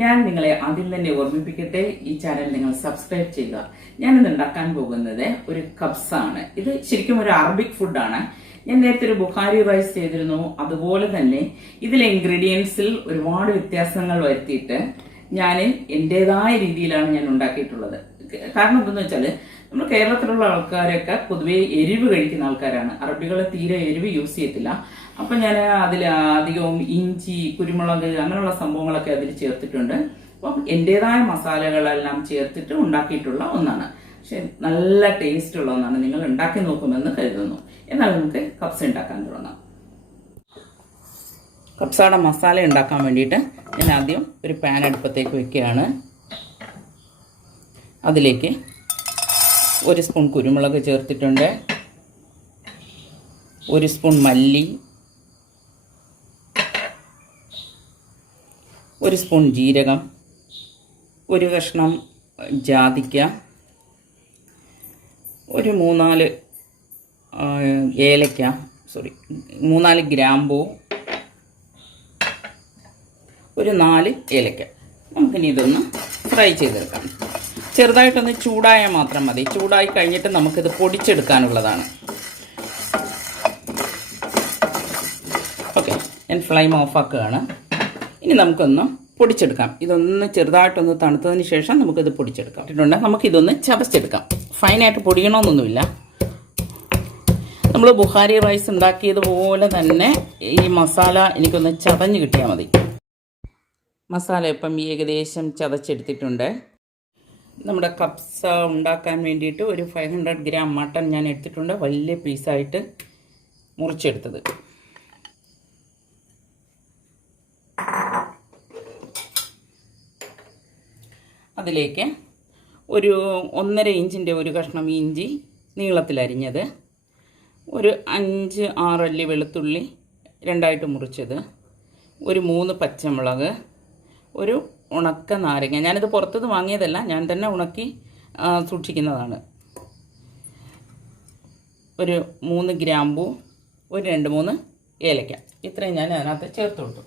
ഞാൻ നിങ്ങളെ ആദ്യം തന്നെ ഓർമ്മിപ്പിക്കട്ടെ, ഈ ചാനൽ നിങ്ങൾ സബ്സ്ക്രൈബ് ചെയ്യുക. ഞാനിന്ന് ഉണ്ടാക്കാൻ പോകുന്നത് ഒരു കബ്സ ആണ്. ഇത് ശരിക്കും ഒരു അറബിക് ഫുഡാണ്. ഞാൻ നേരത്തെ ഒരു ബുഖാരി റൈസ് ചെയ്തിരുന്നു. അതുപോലെ തന്നെ ഇതിലെ ഇൻഗ്രീഡിയൻസിൽ ഒരുപാട് വ്യത്യാസങ്ങൾ വരുത്തിയിട്ട് ഞാൻ എന്റേതായ രീതിയിലാണ് ഞാൻ ഉണ്ടാക്കിയിട്ടുള്ളത്. കാരണം എന്തെന്ന് വെച്ചാൽ, നമ്മൾ കേരളത്തിലുള്ള ആൾക്കാരൊക്കെ പൊതുവെ എരിവ് കഴിക്കുന്ന ആൾക്കാരാണ്. അറബികൾ തീരെ എരിവ് യൂസ് ചെയ്യത്തില്ല. അപ്പൊ ഞാൻ അതിൽ അധികവും ഇഞ്ചി, കുരുമുളക് അങ്ങനെയുള്ള സംഭവങ്ങളൊക്കെ അതിൽ ചേർത്തിട്ടുണ്ട്. അപ്പം എന്റേതായ മസാലകളെല്ലാം ചേർത്തിട്ട് ഉണ്ടാക്കിയിട്ടുള്ള ഒന്നാണ്. പക്ഷെ നല്ല ടേസ്റ്റ് ഉള്ള ഒന്നാണ്. നിങ്ങൾ ഉണ്ടാക്കി നോക്കുമെന്ന് കരുതുന്നു. എന്നാൽ നമുക്ക് കബ്സ ഉണ്ടാക്കാൻ തുടങ്ങാം. കബ്സയുടെ മസാല ഉണ്ടാക്കാൻ വേണ്ടിയിട്ട് ഞാൻ ആദ്യം ഒരു പാൻ അടുപ്പത്തേക്ക് വെക്കുകയാണ്. അതിലേക്ക് 1 സ്പൂൺ കുരുമുളക് ചേർത്തിട്ടുണ്ട്, 1 സ്പൂൺ മല്ലി, 1 സ്പൂൺ ജീരകം, 1 കഷ്ണം ജാതിക്ക, ഒരു 3-4 ഏലക്ക, 3-4 ഗ്രാമ്പൂ, ഒരു 4 ഏലക്ക. നമുക്കിനി ഇതൊന്ന് ഫ്രൈ ചെയ്തെടുക്കാം. ചെറുതായിട്ടൊന്ന് ചൂടായാൽ മാത്രം മതി. ചൂടായി കഴിഞ്ഞിട്ട് നമുക്കിത് പൊടിച്ചെടുക്കാനുള്ളതാണ്. ഓക്കെ, ഞാൻ ഫ്ലെയിം ഓഫാക്കുകയാണ്. ഇനി നമുക്കൊന്ന് പൊടിച്ചെടുക്കാം. ഇതൊന്ന് ചെറുതായിട്ടൊന്ന് തണുത്തതിന് ശേഷം നമുക്കിത് പൊടിച്ചെടുക്കാം. ഇട്ടിട്ടുണ്ട്. നമുക്കിതൊന്ന് ചതച്ചെടുക്കാം. ഫൈനായിട്ട് പൊടിയണമെന്നൊന്നുമില്ല. നമ്മൾ ബുഖാരി റൈസ് ഉണ്ടാക്കിയതുപോലെ തന്നെ ഈ മസാല എനിക്കൊന്ന് ചതഞ്ഞ് കിട്ടിയാൽ മതി. മസാല ഇപ്പം ഏകദേശം ചതച്ചെടുത്തിട്ടുണ്ട്. നമ്മുടെ കബ്സ ഉണ്ടാക്കാൻ വേണ്ടിയിട്ട് ഒരു 500 ഗ്രാം മട്ടൺ ഞാൻ എടുത്തിട്ടുണ്ട്. വലിയ പീസായിട്ട് മുറിച്ചെടുത്തത്. അതിലേക്ക് ഒരു 1.5 ഇഞ്ചിൻ്റെ ഒരു കഷ്ണം ഇഞ്ചി നീളത്തിലരിഞ്ഞത്, ഒരു 5-6 അല്ലി വെളുത്തുള്ളി 2ആയിട്ട് മുറിച്ചത്, ഒരു 3 പച്ചമുളക്, ഒരു ഉണക്ക നാരങ്ങ. ഞാനിത് പുറത്തുനിന്ന് വാങ്ങിയതല്ല, ഞാൻ തന്നെ ഉണക്കി സൂക്ഷിക്കുന്നതാണ്. ഒരു 3 ഗ്രാമ്പൂ, ഒരു 2-3 ഏലക്ക. ഇത്രയും ഞാൻ അതിനകത്ത് ചേർത്ത് കൊടുത്തു.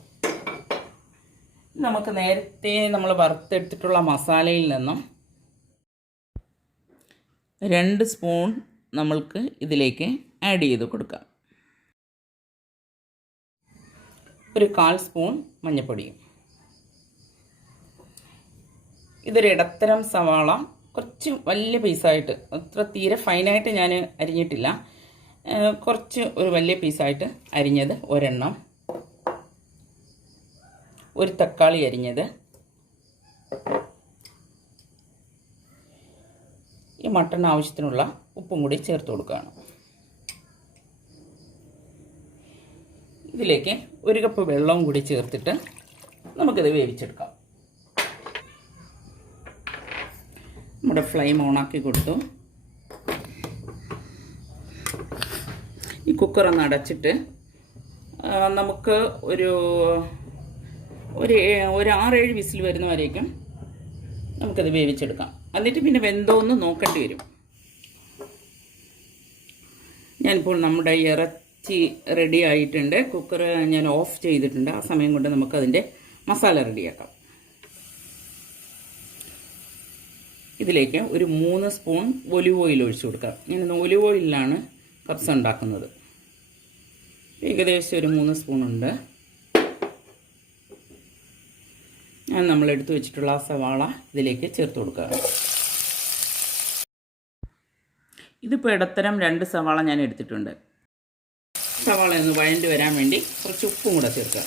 നമുക്ക് നേരത്തെ നമ്മൾ വറുത്തെടുത്തിട്ടുള്ള മസാലയിൽ നിന്നും 2 സ്പൂൺ നമ്മൾക്ക് ഇതിലേക്ക് ആഡ് ചെയ്ത് കൊടുക്കാം. ഒരു 1/4 സ്പൂൺ മഞ്ഞൾപ്പൊടിയും. ഇതൊരു ഇടത്തരം സവാള, കുറച്ച് വലിയ പീസായിട്ട്, അത്ര തീരെ ഫൈനായിട്ട് ഞാൻ അരിഞ്ഞിട്ടില്ല, കുറച്ച് ഒരു വലിയ പീസായിട്ട് അരിഞ്ഞത് ഒരെണ്ണം, ഒരു തക്കാളി അരിഞ്ഞത്, ഈ മട്ടൺ ആവശ്യത്തിനുള്ള ഉപ്പും കൂടി ചേർത്ത് കൊടുക്കുകയാണ്. ഇതിലേക്ക് 1 കപ്പ് വെള്ളവും കൂടി ചേർത്തിട്ട് നമുക്കിത് വേവിച്ചെടുക്കാം. നമ്മുടെ ഫ്ലെയിം ഓണാക്കി കൊടുത്തു. ഈ കുക്കറൊന്ന് അടച്ചിട്ട് നമുക്ക് ഒരു 6-7 വിസിൽ വരുന്നവരേക്കും നമുക്കത് വേവിച്ചെടുക്കാം. എന്നിട്ട് പിന്നെ വെന്തോന്ന് നോക്കേണ്ടി വരും. ഞാനിപ്പോൾ നമ്മുടെ ഇറച്ചി റെഡി ആയിട്ടുണ്ട്. കുക്കർ ഞാൻ ഓഫ് ചെയ്തിട്ടുണ്ട്. ആ സമയം കൊണ്ട് നമുക്കതിൻ്റെ മസാല റെഡിയാക്കാം. ഇതിലേക്ക് ഒരു 3 സ്പൂൺ ഒലിവ് ഓയിൽ ഒഴിച്ചു കൊടുക്കാം. ഞാനിന്ന് ഒലിവ് ഓയിലാണ് കബ്സ ഉണ്ടാക്കുന്നത്. ഏകദേശം ഒരു 3 സ്പൂണുണ്ട്. ഞാൻ നമ്മളെടുത്ത് വെച്ചിട്ടുള്ള ആ സവാള ഇതിലേക്ക് ചേർത്ത് കൊടുക്കുക. ഇതിപ്പോൾ ഇടത്തരം 2 സവാള ഞാൻ എടുത്തിട്ടുണ്ട്. സവാള ഒന്ന് വഴണ്ടി വരാൻ വേണ്ടി കുറച്ച് ഉപ്പും കൂടെ ചേർക്കുക.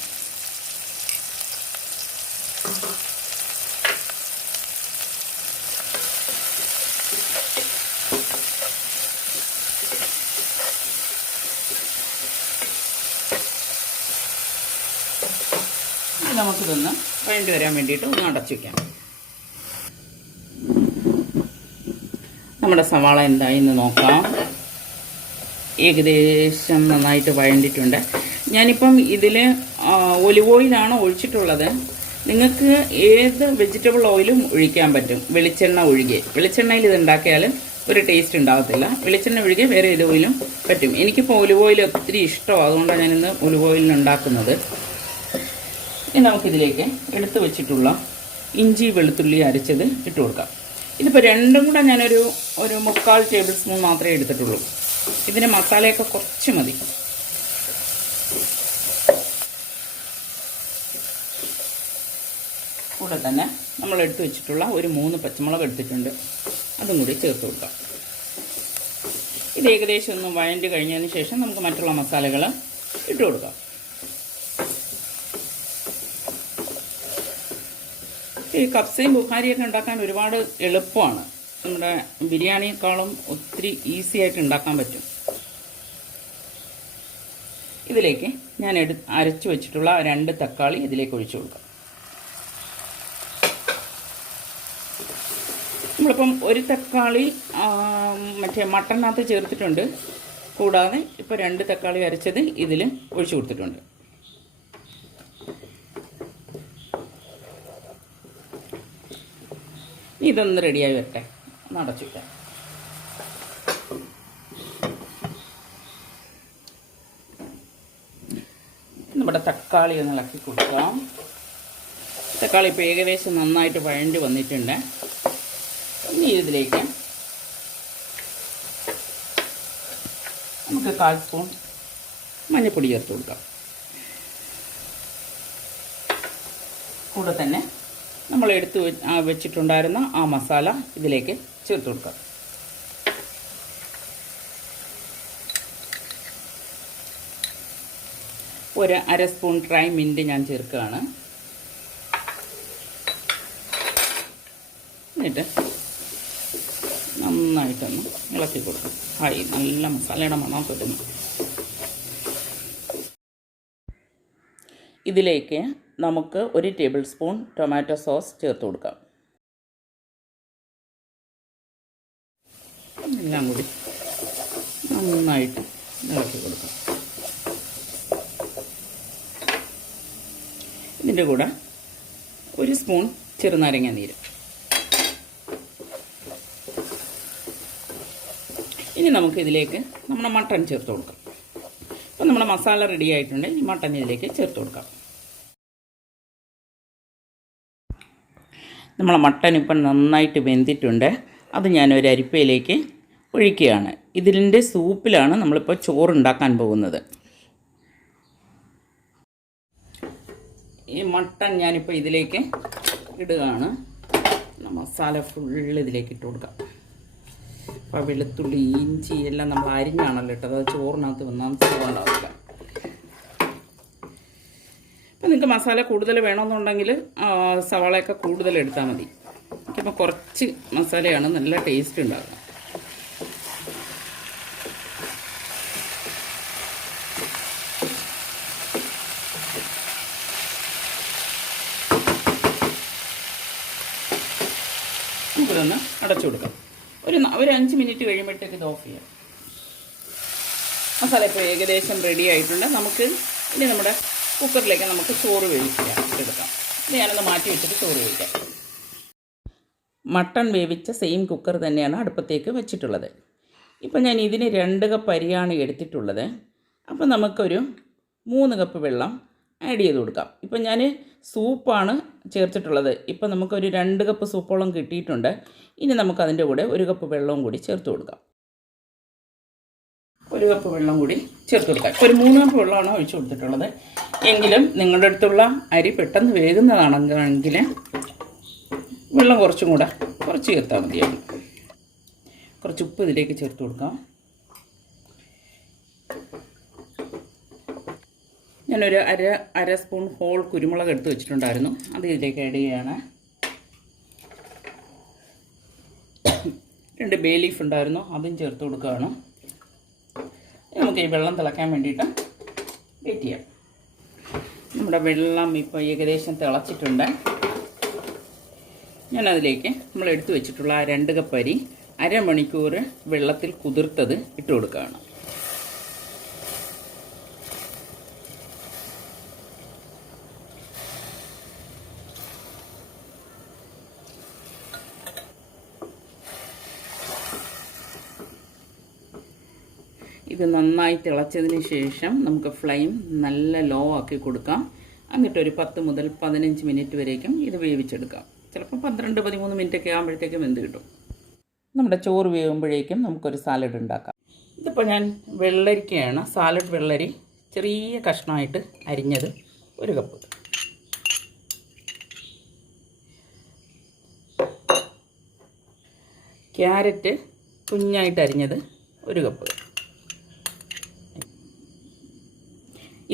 നമുക്കിതൊന്ന് വഴണ്ടി വരാൻ വേണ്ടിയിട്ട് ഒന്ന് അടച്ചു വയ്ക്കാം. നമ്മുടെ സവാള എന്തായി എന്ന് നോക്കാം. ഏകദേശം നന്നായിട്ട് വഴണ്ടിട്ടുണ്ട്. ഞാനിപ്പം ഇതിൽ ഒലിവ് ഓയിലാണ് ഒഴിച്ചിട്ടുള്ളത്. നിങ്ങൾക്ക് ഏത് വെജിറ്റബിൾ ഓയിലും ഒഴിക്കാൻ പറ്റും, വെളിച്ചെണ്ണ ഒഴികെ. വെളിച്ചെണ്ണയിൽ ഇത് ഉണ്ടാക്കിയാൽ ഒരു ടേസ്റ്റ് ഉണ്ടാകത്തില്ല. വെളിച്ചെണ്ണ ഒഴികെ വേറെ ഏത് ഓയിലും പറ്റും. എനിക്കിപ്പോൾ ഒലിവ് ഓയിൽ ഒത്തിരി ഇഷ്ടമാണ്, അതുകൊണ്ടാണ് ഞാനിന്ന് ഒലിവ് ഓയിലിന് ഉണ്ടാക്കുന്നത്. ഇനി നമുക്കിതിലേക്ക് എടുത്തു വെച്ചിട്ടുള്ള ഇഞ്ചി വെളുത്തുള്ളി അരച്ചത് ഇട്ട് കൊടുക്കാം. ഇതിപ്പോൾ രണ്ടും കൂടെ ഞാനൊരു 3/4 ടേബിൾ സ്പൂൺ മാത്രമേ എടുത്തിട്ടുള്ളൂ. ഇതിന് മസാലയൊക്കെ കുറച്ച് മതി. കൂടെ തന്നെ നമ്മൾ എടുത്തു വെച്ചിട്ടുള്ള ഒരു 3 പച്ചമുളക് എടുത്തിട്ടുണ്ട്, അതും കൂടി ചേർത്ത് കൊടുക്കാം. ഇത് ഏകദേശം ഒന്ന് വഴണ്ട് കഴിഞ്ഞതിന് ശേഷം നമുക്ക് മറ്റുള്ള മസാലകൾ ഇട്ട് കൊടുക്കാം. ഈ കബ്സയും ബുഖാരിയൊക്കെ ഉണ്ടാക്കാൻ ഒരുപാട് എളുപ്പമാണ്. നമ്മുടെ ബിരിയാണിയേക്കാളും ഒത്തിരി ഈസി ആയിട്ട് ഉണ്ടാക്കാൻ പറ്റും. ഇതിലേക്ക് ഞാൻ അരച്ചു വെച്ചിട്ടുള്ള 2 തക്കാളി ഇതിലേക്ക് ഒഴിച്ചു കൊടുക്കാം. നമ്മളിപ്പം 1 തക്കാളി മറ്റേ മട്ടനകത്ത് ചേർത്തിട്ടുണ്ട്. കൂടാതെ ഇപ്പോൾ 2 തക്കാളി അരച്ചത് ഇതിൽ ഒഴിച്ചു കൊടുത്തിട്ടുണ്ട്. ഇതൊന്ന് റെഡിയായി വരട്ടെ, ഒന്ന് അടച്ചിട്ടെ. നമ്മുടെ തക്കാളി ഒന്ന് ഇളക്കി കൊടുക്കാം. തക്കാളി ഇപ്പോൾ ഏകദേശം നന്നായിട്ട് വഴണ്ടി വന്നിട്ടുണ്ട്. ഇനി ഇതിലേക്ക് നമുക്ക് 1/4 സ്പൂൺ മഞ്ഞൾപ്പൊടി ചേർത്ത് കൊടുക്കാം. കൂടെ തന്നെ നമ്മൾ എടുത്ത് വെച്ചിട്ടുണ്ടായിരുന്ന ആ മസാല ഇതിലേക്ക് ചേർത്ത് കൊടുക്കാം. ഒരു 1/2 സ്പൂൺ ഡ്രൈ മിൻറ്റ് ഞാൻ ചേർക്കുകയാണ്. എന്നിട്ട് നന്നായിട്ടൊന്ന് ഇളക്കി കൊടുക്കും. നല്ല മസാലയുടെ മണം കിട്ടുന്നു. ഇതിലേക്ക് നമുക്ക് 1 ടേബിൾ സ്പൂൺ ടൊമാറ്റോ സോസ് ചേർത്ത് കൊടുക്കാം. എല്ലാം കൂടി നന്നായിട്ട് ഇളക്കി കൊടുക്കാം. ഇതിൻ്റെ കൂടെ 1 സ്പൂൺ ചെറുനാരങ്ങ നീര്. ഇനി നമുക്ക് ഇതിലേക്ക് നമ്മുടെ മട്ടൺ ചേർത്ത് കൊടുക്കാം. അപ്പോൾ നമ്മുടെ മസാല റെഡി ആയിട്ടുണ്ട്. ഈ മട്ടൺ ഇതിലേക്ക് ചേർത്ത് കൊടുക്കാം. നമ്മളെ മട്ടൺ ഇപ്പം നന്നായിട്ട് വെന്തിട്ടുണ്ട്. അത് ഞാനൊരു അരിപ്പയിലേക്ക് ഒഴിക്കുകയാണ്. ഇതിൻ്റെ സൂപ്പിലാണ് നമ്മളിപ്പോൾ ചോറുണ്ടാക്കാൻ പോകുന്നത്. ഈ മട്ടൺ ഞാനിപ്പോൾ ഇതിലേക്ക് ഇടുകയാണ്. മസാല ഫുള്ള് ഇതിലേക്ക് ഇട്ട് കൊടുക്കാം. അപ്പോൾ വെളുത്തുള്ളി ഇഞ്ചി എല്ലാം നമ്മൾ അരിഞ്ഞാണല്ലോ ഇട്ടത്. അത് ചോറിനകത്ത് വന്നാൽ സുഖമുണ്ടാവില്ല. അപ്പോൾ നിങ്ങൾക്ക് മസാല കൂടുതൽ വേണമെന്നുണ്ടെങ്കിൽ സവാളയൊക്കെ കൂടുതൽ എടുത്താൽ മതി. അപ്പോൾ കുറച്ച് മസാലയാണ് നല്ല ടേസ്റ്റ് ഉണ്ടാകുക. നമുക്കിതൊന്ന് അടച്ചു കൊടുക്കാം. ഒരു 5 മിനിറ്റ് കഴിയുമ്പോഴത്തേക്ക് ഇത് ഓഫ് ചെയ്യാം. മസാല ഇപ്പോൾ ഏകദേശം റെഡി ആയിട്ടുണ്ട്. നമുക്ക് ഇനി നമ്മുടെ കുക്കറിലേക്ക് നമുക്ക് ചോറ് വേവിച്ചെടുക്കാം. ഇത് ഞാനൊന്ന് മാറ്റി വെച്ചിട്ട് ചോറ് വേവിക്കാം. മട്ടൺ വേവിച്ച സെയിം കുക്കർ തന്നെയാണ് അടുപ്പത്തേക്ക് വെച്ചിട്ടുള്ളത്. ഇപ്പം ഞാൻ ഇതിന് 2 കപ്പ് അരിയാണ് എടുത്തിട്ടുള്ളത്. അപ്പോൾ നമുക്കൊരു 3 കപ്പ് വെള്ളം ആഡ് ചെയ്ത് കൊടുക്കാം. ഇപ്പം ഞാൻ സൂപ്പാണ് ചേർത്തിട്ടുള്ളത്. ഇപ്പം നമുക്കൊരു 2 കപ്പ് സൂപ്പോളം കിട്ടിയിട്ടുണ്ട്. ഇനി നമുക്കതിൻ്റെ കൂടെ 1 കപ്പ് വെള്ളവും കൂടി ചേർത്ത് കൊടുക്കാം. 1 കപ്പ് വെള്ളം കൂടി ചേർത്ത് കൊടുക്കാം. ഇപ്പോൾ ഒരു 3 കപ്പ് വെള്ളമാണ് ഒഴിച്ചു കൊടുത്തിട്ടുള്ളത്. എങ്കിലും നിങ്ങളുടെ അടുത്തുള്ള അരി പെട്ടെന്ന് വേകുന്നതാണെങ്കിൽ വെള്ളം കുറച്ച് ചേർത്താൽ മതിയാകും. കുറച്ച് ഉപ്പ് ഇതിലേക്ക് ചേർത്ത് കൊടുക്കാം. ഞാനൊരു അര സ്പൂൺ ഹോൾ കുരുമുളക് എടുത്ത് വെച്ചിട്ടുണ്ടായിരുന്നു. അത് ഇതിലേക്ക് ആഡ് ചെയ്യുകയാണ്. 2 ബേ ലീഫ് ഉണ്ടായിരുന്നു, അതും ചേർത്ത് കൊടുക്കുകയാണ്. നമുക്ക് ഈ വെള്ളം തിളയ്ക്കാൻ വേണ്ടിയിട്ട് വെയിറ്റ് ചെയ്യാം. നമ്മുടെ വെള്ളം ഇപ്പോൾ ഏകദേശം തിളച്ചിട്ടുണ്ട്. ഞാനതിലേക്ക് നമ്മൾ എടുത്തു വെച്ചിട്ടുള്ള 2 കപ്പ് അരി അരമണിക്കൂർ വെള്ളത്തിൽ കുതിർത്തത് ഇട്ട് കൊടുക്കുകയാണ്. ഇത് നന്നായി തിളച്ചതിന് ശേഷം നമുക്ക് ഫ്ലെയിം നല്ല ലോ ആക്കി കൊടുക്കാം. എന്നിട്ട് ഒരു 10 മുതൽ 15 മിനിറ്റ് വരേക്കും ഇത് വേവിച്ചെടുക്കാം. ചിലപ്പോൾ 12-13 മിനിറ്റൊക്കെ ആകുമ്പോഴത്തേക്കും വെന്ത് കിട്ടും. നമ്മുടെ ചോറ് വേകുമ്പോഴേക്കും നമുക്കൊരു സാലഡ് ഉണ്ടാക്കാം. ഇതിപ്പോൾ ഞാൻ വെള്ളരിക്കയാണ്. സാലഡ് വെള്ളരി ചെറിയ കഷ്ണമായിട്ട് അരിഞ്ഞത് 1 കപ്പ്. ക്യാരറ്റ് കുഞ്ഞായിട്ട് അരിഞ്ഞത് 1 കപ്പ്.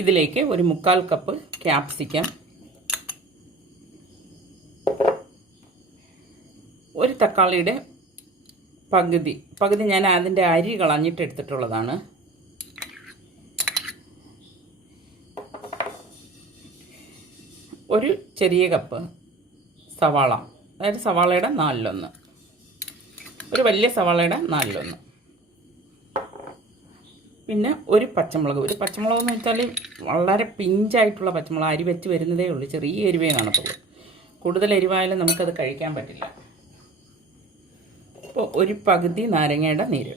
ഇതിലേക്ക് 1/4 കപ്പ് ക്യാപ്സിക്കം, 1 തക്കാളിയുടെ പകുതി ഞാൻ അതിൻ്റെ അരി കളഞ്ഞിട്ട് എടുത്തിട്ടുള്ളതാണ്. ഒരു ചെറിയ കപ്പ് സവാള, അതായത് സവാളയുടെ 4/1, ഒരു വലിയ സവാളയുടെ 4/1. പിന്നെ ഒരു പച്ചമുളക് എന്ന് വെച്ചാൽ വളരെ പിഞ്ചായിട്ടുള്ള പച്ചമുളക്, അരി വെച്ച് വരുന്നതേ ഉള്ളൂ, ചെറിയ എരിവേ കാണത്തുള്ളൂ. കൂടുതൽ എരിവായാലും നമുക്കത് കഴിക്കാൻ പറ്റില്ല. അപ്പോൾ ഒരു പകുതി നാരങ്ങയുടെ നീര്,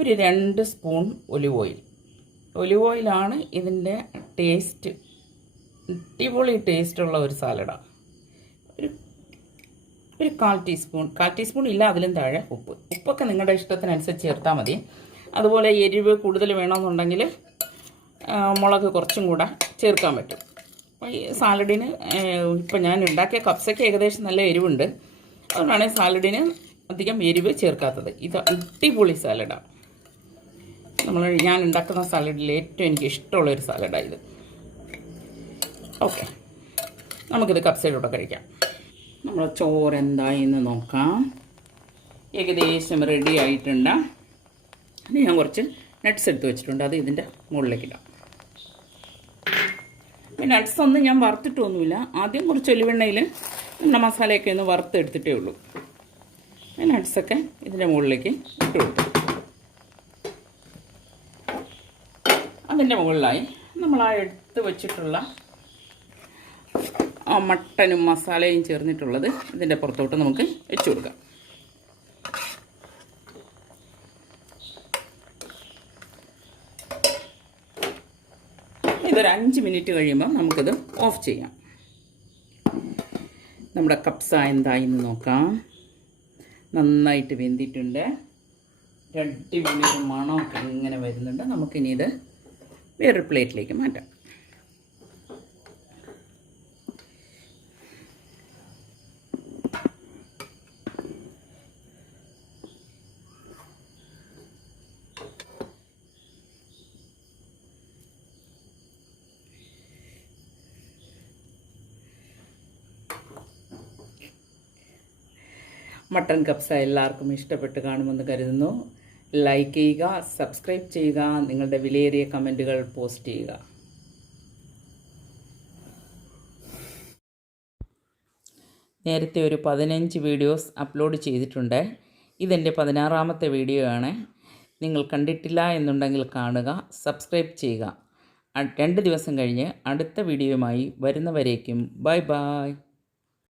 ഒരു 2 സ്പൂൺ ഒലിവ് ഓയിലാണ് ഇതിൻ്റെ ടേസ്റ്റ്. അടിപൊളി ടേസ്റ്റുള്ള ഒരു സാലഡാണ്. ഒരു 1/4 ടീസ്പൂൺ ഇല്ല അതിലും താഴെ ഉപ്പൊക്കെ നിങ്ങളുടെ ഇഷ്ടത്തിനനുസരിച്ച് ചേർത്താൽ മതി. അതുപോലെ എരിവ് കൂടുതൽ വേണമെന്നുണ്ടെങ്കിൽ മുളക് കുറച്ചും കൂടെ ചേർക്കാൻ പറ്റും. അപ്പോൾ ഈ സാലഡിന് ഇപ്പം ഞാൻ ഉണ്ടാക്കിയ കപ്സയ്ക്ക് ഏകദേശം നല്ല എരിവുണ്ട്, അതുകൊണ്ടാണ് സാലഡിന് അധികം എരിവ് ചേർക്കാത്തത്. ഇത് അടിപൊളി സാലഡാണ്. ഞാൻ ഉണ്ടാക്കുന്ന സാലഡിൽ ഏറ്റവും എനിക്ക് ഇഷ്ടമുള്ളൊരു സാലഡാണ് ഇത്. ഓക്കെ, നമുക്കിത് കപ്സയിലൂടെ കഴിക്കാം. നമ്മൾ ചോറ് എന്തായി എന്ന് നോക്കാം. ഏകദേശം റെഡി ആയിട്ടുണ്ട്. ഇനി ഞാൻ കുറച്ച് നട്ട്സ് എടുത്ത് വെച്ചിട്ടുണ്ട്, അത് ഇതിൻ്റെ മുകളിലേക്ക് ഇടാം. നട്ട്സ് ഒന്നും ഞാൻ വറുത്തിട്ടൊന്നുമില്ല. ആദ്യം കുറച്ച് ഒലിവെണ്ണയിൽ നമ്മുടെ മസാലയൊക്കെ ഒന്ന് വറുത്തെടുത്തിട്ടേ ഉള്ളൂ. നട്ട്സൊക്കെ ഇതിൻ്റെ മുകളിലേക്ക് ഇട്ട് കൊടുക്കും. അതിൻ്റെ മുകളിലായി നമ്മൾ ആ എടുത്ത് വെച്ചിട്ടുള്ള മട്ടനും മസാലയും ചേർന്നിട്ടുള്ളത് ഇതിൻ്റെ പുറത്തോട്ട് നമുക്ക് വെച്ച് കൊടുക്കാം. ഇതൊരു 5 മിനിറ്റ് കഴിയുമ്പോൾ നമുക്കിത് ഓഫ് ചെയ്യാം. നമ്മുടെ കപ്സ എന്തായി എന്ന് നോക്കാം. നന്നായിട്ട് വെന്തിട്ടുണ്ട്. അടിപൊളി മണമൊക്കെ ഇങ്ങനെ വരുന്നുണ്ട്. നമുക്കിനി ഇത് വേറൊരു പ്ലേറ്റിലേക്ക് മാറ്റാം. മട്ടൺ കപ്സ എല്ലാവർക്കും ഇഷ്ടപ്പെട്ട് കാണുമെന്ന് കരുതുന്നു. ലൈക്ക് ചെയ്യുക, സബ്സ്ക്രൈബ് ചെയ്യുക, നിങ്ങളുടെ വിലയേറിയ കമൻറ്റുകൾ പോസ്റ്റ് ചെയ്യുക. നേരത്തെ ഒരു 15 വീഡിയോസ് അപ്ലോഡ് ചെയ്തിട്ടുണ്ട്. ഇതെൻ്റെ 16ാമത്തെ വീഡിയോ ആണ്. നിങ്ങൾ കണ്ടിട്ടില്ല എന്നുണ്ടെങ്കിൽ കാണുക, സബ്സ്ക്രൈബ് ചെയ്യുക. 2 ദിവസം കഴിഞ്ഞ് അടുത്ത വീഡിയോയുമായി വരുന്നവരേക്കും ബൈ ബൈ.